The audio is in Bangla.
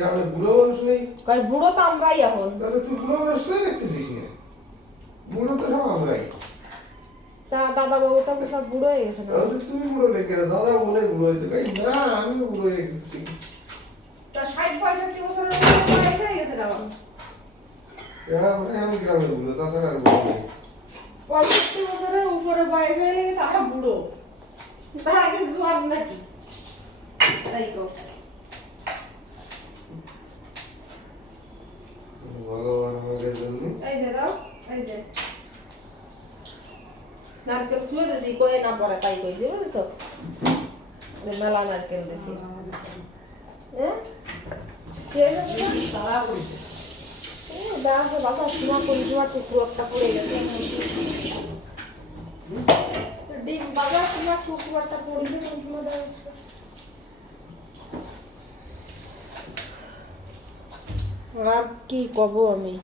গ্রামের বুড়ো মানুষ নেই? কই বুড়ো তো আমরাই এখন। তাহলে তুই বুড়ো মানুষ তো দেখতেছিস না? বুড়ো তো সব আমরাই। তা দাদা বাবুটা তো সব বুড়ো হয়ে গেছে না? তাহলে তুমি বুড়ো রেখে দাদা বলে বুড়ো হয়েছে ভাই না আমিও বুড়ো হয়ে গেছি। তা 60-65 বছরের বয়স হয়ে গেছে না আমার। আমি গ্রামের বুড়ো তাছাড়া আর বুড়ো নেই। 65 বছরের উপরে বয়স হয়ে গেলে তারা বুড়ো। তার আগে জোয়ান নাকি? তাই গো। ভগবান আমাদের জন্য এই যে দাও, এই যে। নারকেল থুয়ে দিছি কয়ে না পরে তাই কইছি বুঝছো? মেলা নারকেল দিছি। হ্যাঁ? কে জানি তারা কইছে। দেখো বাবা সীমা পরিবার টুকরো একটা পড়ে গেছে। ডিম বাজার সীমা টুকরো একটা পড়েছে কোন দাঁড়াচ্ছে। আর কি কব আমি?